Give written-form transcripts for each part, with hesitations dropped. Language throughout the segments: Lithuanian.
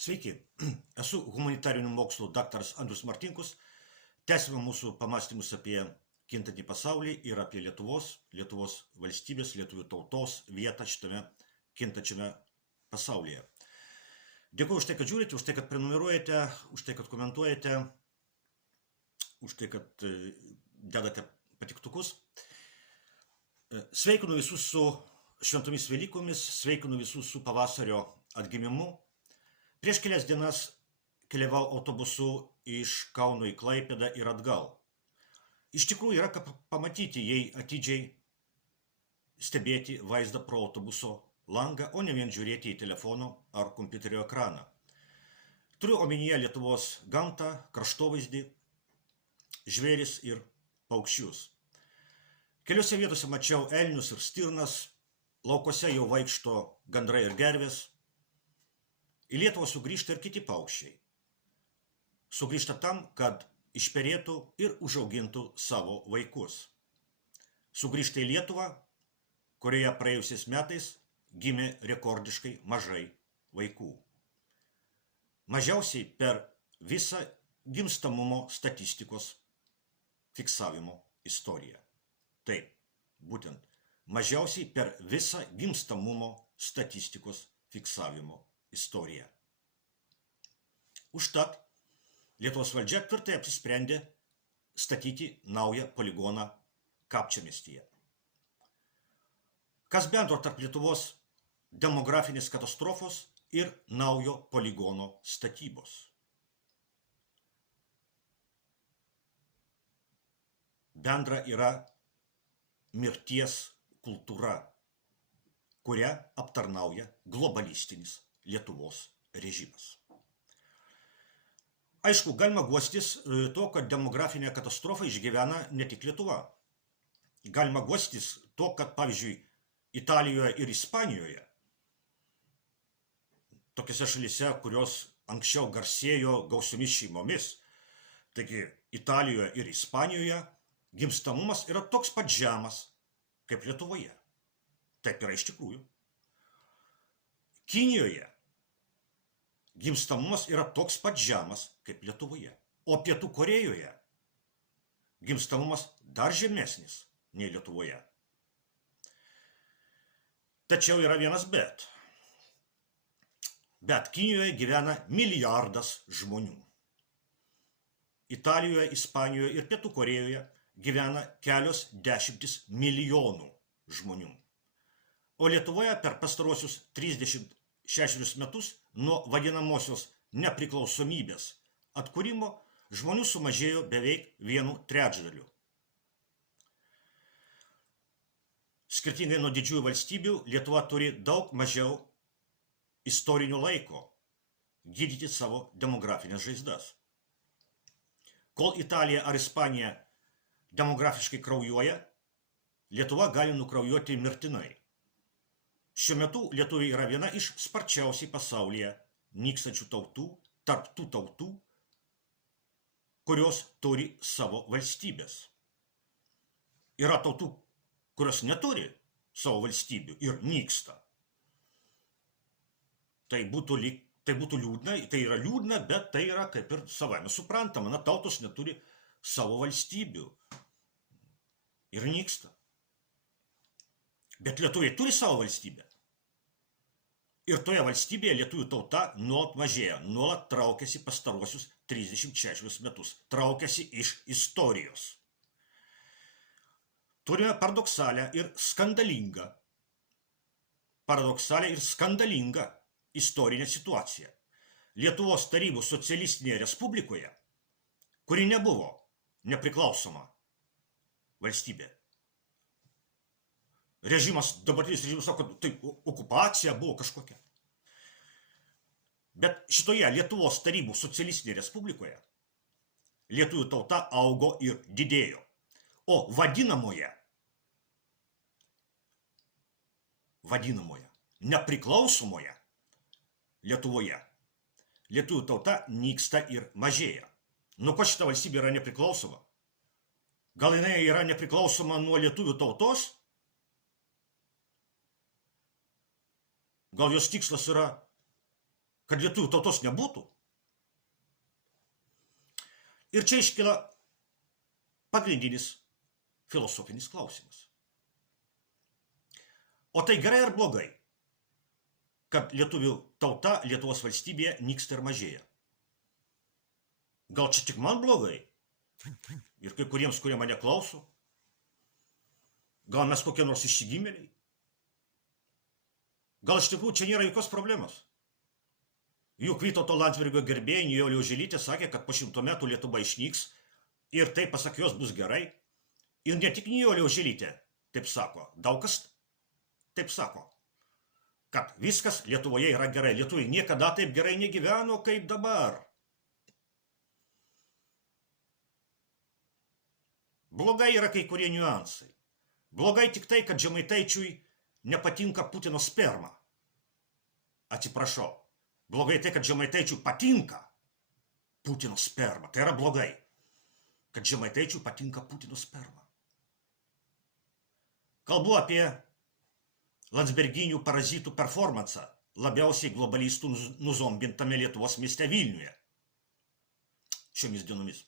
Sveiki, esu humanitarinių mokslų daktaras Andrius Martinkus. Tęsime mūsų pamastymus apie kintantį pasaulį ir apie Lietuvos valstybės, lietuvių tautos vietą šitame kintančiame pasaulyje. Dėkuoju už tai, kad žiūrite, už tai, kad prenumeruojate, už tai, kad komentuojate, už tai, kad dedate patiktukus. Sveikinu visus su šventomis Velykomis, sveikinu visus su pavasario atgimimu. Prieš kelias dienas keliavau autobusu iš Kauno į Klaipėdą ir atgal. Iš tikrųjų yra ką pamatyti, jei atidžiai stebėti vaizdą pro autobuso langą, o ne vien žiūrėti į telefono ar kompiuterio ekraną. Turiu omenyje Lietuvos gamtą, kraštovaizdį, žvėris ir paukščius. Keliose vietose mačiau elnius ir stirnas, laukose jau vaikšto gandrai ir gervės. Į Lietuvą sugrįžta ir kiti paukščiai. Sugrįžta tam, kad išperėtų ir užaugintų savo vaikus. Sugrįžta į Lietuvą, kurioje praėjusiais metais gimė rekordiškai mažai vaikų. Mažiausiai per visą gimstamumo statistikos fiksavimo istoriją. Taip, būtent, mažiausiai per visą gimstamumo statistikos fiksavimo istoriją. Užtat Lietuvos valdžia tvirtai apsisprendė statyti naują poligoną Kapčiamiestyje. Kas bendro tarp Lietuvos demografinės katastrofos ir naujo poligono statybos? Bendra yra mirties kultūra, kurią aptarnauja globalistinis Lietuvos režimas. Aišku, galima guostis to, kad demografinę katastrofą išgyvena ne tik Lietuva. Galima guostis to, kad, pavyzdžiui, Italijoje ir Ispanijoje, tokiose šalyse, kurios anksčiau garsėjo gausiomis šeimomis, taigi Italijoje ir Ispanijoje gimstamumas yra toks pat žemas kaip Lietuvoje. Taip yra iš tikrųjų. Kinijoje gimstamumas yra toks pat žemas kaip Lietuvoje, o Pietų Korėjoje gimstamumas dar žemesnis nei Lietuvoje. Tačiau yra vienas bet. Bet Kinijoje gyvena milijardas žmonių. Italijoje, Ispanijoje ir Pietų Korėjoje gyvena kelios dešimtis milijonų žmonių. O Lietuvoje per pastarosius 36 metus nuo vadinamosios nepriklausomybės atkūrimo žmonių sumažėjo beveik 1/3. Skirtingai nuo didžiųjų valstybių, Lietuva turi daug mažiau istorinio laiko gydyti savo demografinės žaizdas. Kol Italija ar Ispanija demografiškai kraujuoja, Lietuva gali nukraujuoti mirtinai. Šiuo metu lietuviai yra viena iš sparčiausiai pasaulyje nykstančių tautų, tarp tų tautų, kurios turi savo valstybės. Yra tautų, kurios neturi savo valstybių ir nyksta. Tai būtų liūdna, tai yra liūdna, bet tai yra kaip ir savaime suprantama. Tautos neturi savo valstybių ir nyksta. Bet lietuviai turi savo valstybę. Ir toje valstybėje lietuvių tauta nuolat mažėja, nuolat traukiasi pastaruosius 36 metus. Traukiasi iš istorijos. Turime paradoksalią ir skandalingą istorinę situaciją. Lietuvos Tarybų socialistinėje respublikoje, kuri nebuvo nepriklausoma valstybė. Dabartinis režimas sako, kad tai okupacija buvo kažkokia. Bet šitoje Lietuvos Tarybų socialistinėje respublikoje lietuvių tauta augo ir didėjo. O vadinamoje nepriklausomoje Lietuvoje lietuvių tauta nyksta ir mažėja. Nuo ko šita valstybė yra nepriklausoma? Gal jinai yra nepriklausoma nuo lietuvių tautos? Gal jos tikslas yra kad lietuvių tautos nebūtų. Ir čia iškyla pagrindinis filosofinis klausimas. O tai gerai ar blogai, kad lietuvių tauta Lietuvos valstybėje nyksta ir mažėja? Gal čia tik man blogai? Ir kai kuriems, kurie mane klauso? Gal mes kokie nors išsigimėliai? Gal iš tikrųjų čia nėra jokios problemos? Juk Vytauto Landsbergio gerbėjai Nijolė Oželytė sakė, kad po 100 metų Lietuva išnyks ir tai, pasak jos, bus gerai. Ir ne tik Nijolė Oželytė taip sako, daug kas taip sako, kad viskas Lietuvoje yra gerai. Lietuviai niekada taip gerai negyveno kaip dabar. Blogai yra kai kurie niuansai. Blogai tik tai, kad Žemaitaičiui nepatinka Putino sperma. Atsiprašau. Blogai tai, kad Žemaitaičiui patinka Putino sperma. Tai yra blogai, kad Žemaitaičiui patinka Putino sperma. Kalbu apie landsberginių parazitų performansą, labiausiai globalistų nuzombintame Lietuvos mieste Vilniuje šiomis dienomis.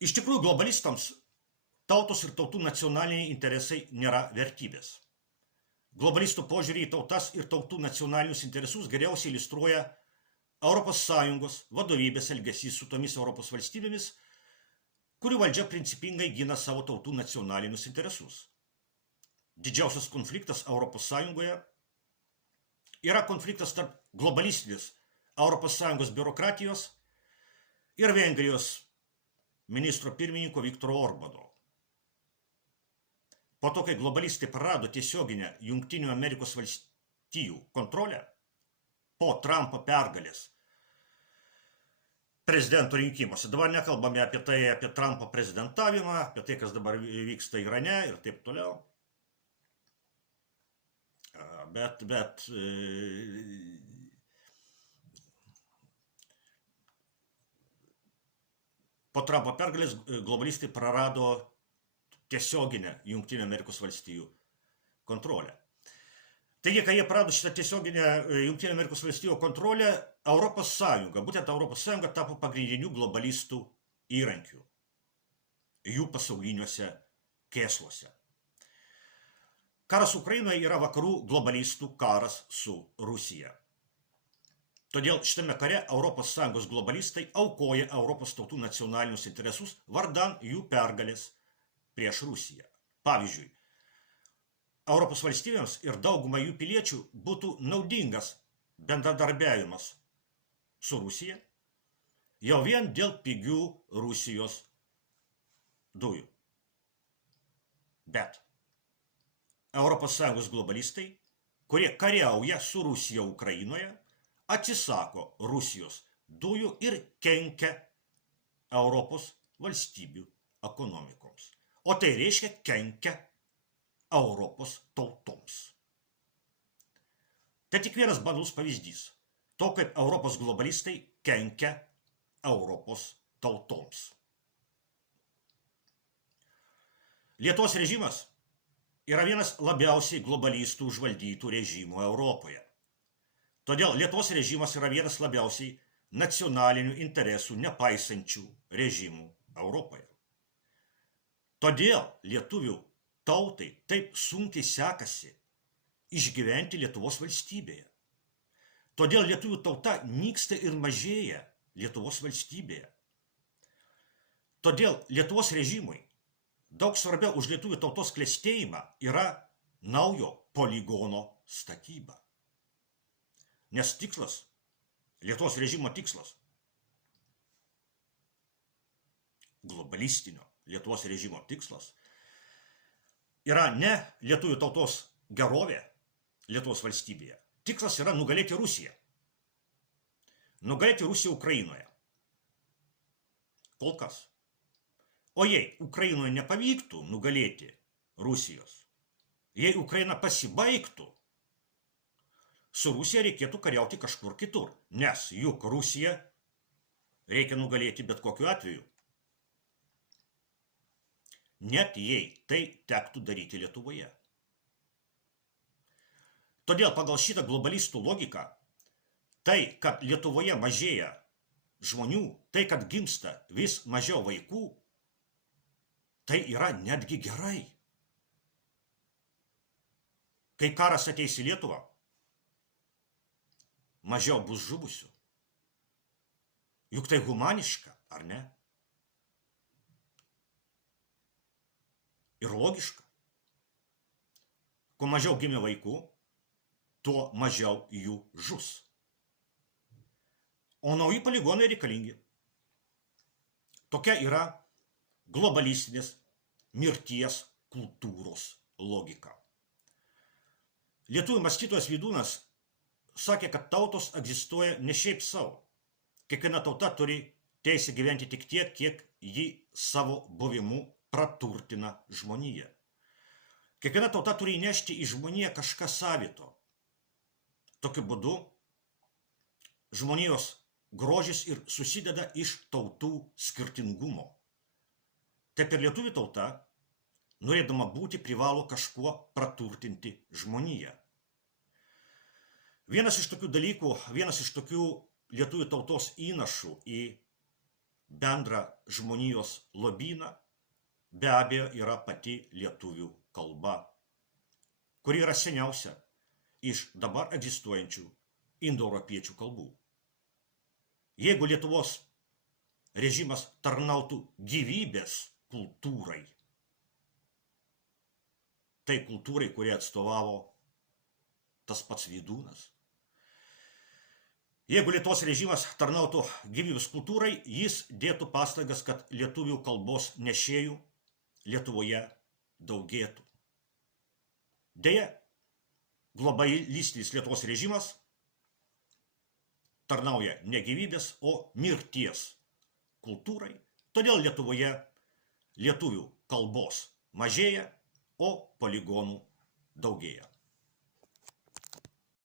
Iš tikrųjų, globalistams tautos ir tautų nacionaliniai interesai nėra vertybės. Globalistų požiūrį į tautas ir tautų nacionalinius interesus geriausiai iliustruoja ES vadovybės elgesys su tomis Europos valstybėmis, kurių valdžia principingai gina savo tautų nacionalinius interesus. Didžiausias konfliktas ES yra konfliktas tarp globalistinės ES biurokratijos ir Vengrijos ministro pirmininko Viktoro Orbano. Po to, kai globalistai prarado tiesioginę Jungtinių Amerikos valstijų kontrolę po Trumpo pergalės prezidento rinkimuose. Dabar nekalbame apie tai, apie Trumpo prezidentavimą, apie tai, kas dabar vyksta Irane ir taip toliau. Bet po Trumpo pergalės globalistai prarado tiesioginę Jungtinių Amerikos valstijų kontrolę. Taigi, kai jie prarado šitą tiesioginę Jungtinių Amerikos valstijų kontrolę, būtent ES tapo pagrindiniu globalistų įrankiu jų pasauliniuose kėsluose. Karas Ukrainoje yra vakarų globalistų karas su Rusija. Todėl šitame kare ES globalistai aukoja Europos tautų nacionalinius interesus vardan jų pergalės prieš Rusiją. Pavyzdžiui, Europos valstybėms ir daugumą jų piliečių būtų naudingas bendradarbiavimas su Rusija jau vien dėl pigių Rusijos dujų. Bet ES globalistai, kurie kariauja su Rusija Ukrainoje, atsisako Rusijos dujų ir kenkia Europos valstybių ekonomikoms. O tai reiškia kenkia Europos tautoms. Tai tik vienas banalus pavyzdys to, kaip Europos globalistai kenkia Europos tautoms. Lietuvos režimas yra vienas labiausiai globalistų užvaldytų režimų Europoje. Todėl Lietuvos režimas yra vienas labiausiai nacionalinių interesų nepaisančių režimų Europoje. Todėl lietuvių tautai taip sunkiai sekasi išgyventi Lietuvos valstybėje. Todėl lietuvių tauta nyksta ir mažėja Lietuvos valstybėje. Todėl Lietuvos režimui daug svarbiau už lietuvių tautos klestėjimą yra naujo poligono statyba. Nes tikslas, Lietuvos režimo tikslas, globalistinio Lietuvos režimo tikslas, yra ne lietuvių tautos gerovė Lietuvos valstybėje. Tikslas yra nugalėti Rusiją. Nugalėti Rusiją Ukrainoje. Kol kas. O jei Ukrainoje nepavyktų nugalėti Rusijos, jei Ukraina pasibaigtų, su Rusija reikėtų kariauti kažkur kitur, nes juk Rusiją reikia nugalėti bet kokiu atveju. Net jei tai tektų daryti Lietuvoje. Todėl pagal šitą globalistų logiką Tai, kad Lietuvoje mažėja žmonių, tai, kad gimsta vis mažiau vaikų, tai yra netgi gerai. Kai karas ateis į Lietuvą, mažiau bus žuvusių. Juk tai humaniška, ar ne? Ir logiška. Kuo mažiau gimė vaikų, tuo mažiau jų žus. O nauji poligonai reikalingi. Tokia yra globalistinės mirties kultūros logika. Lietuvių mąstytojas Vydūnas sakė, kad tautos egzistuoja ne šiaip savo. Kiekviena tauta turi teisę gyventi tik tiek, kiek ji savo buvimu praturtina žmoniją. Kiekviena tauta turi įnešti į žmoniją kažką savito. Tokiu būdu žmonijos grožis ir susideda iš tautų skirtingumo. Taip ir lietuvių tauta, norėdama būti, privalo kažkuo praturtinti žmoniją. Vienas iš tokių dalykų, vienas iš tokių lietuvių tautos įnašų į bendrą žmonijos lobyną be abejo yra pati lietuvių kalba, kuri yra seniausia iš dabar egzistuojančių indoeuropiečių kalbų. Jeigu Lietuvos režimas tarnautų gyvybės kultūrai, tai kultūrai, kurie atstovavo tas pats Vydūnas. Jeigu Lietuvos režimas tarnautų gyvybės kultūrai, jis dėtų pastangas, kad lietuvių kalbos nešėjų Lietuvoje daugėtų. Deja, globalistinis Lietuvos režimas tarnauja ne gyvybės, o mirties kultūrai. Todėl Lietuvoje lietuvių kalbos mažėja, o poligonų daugėja.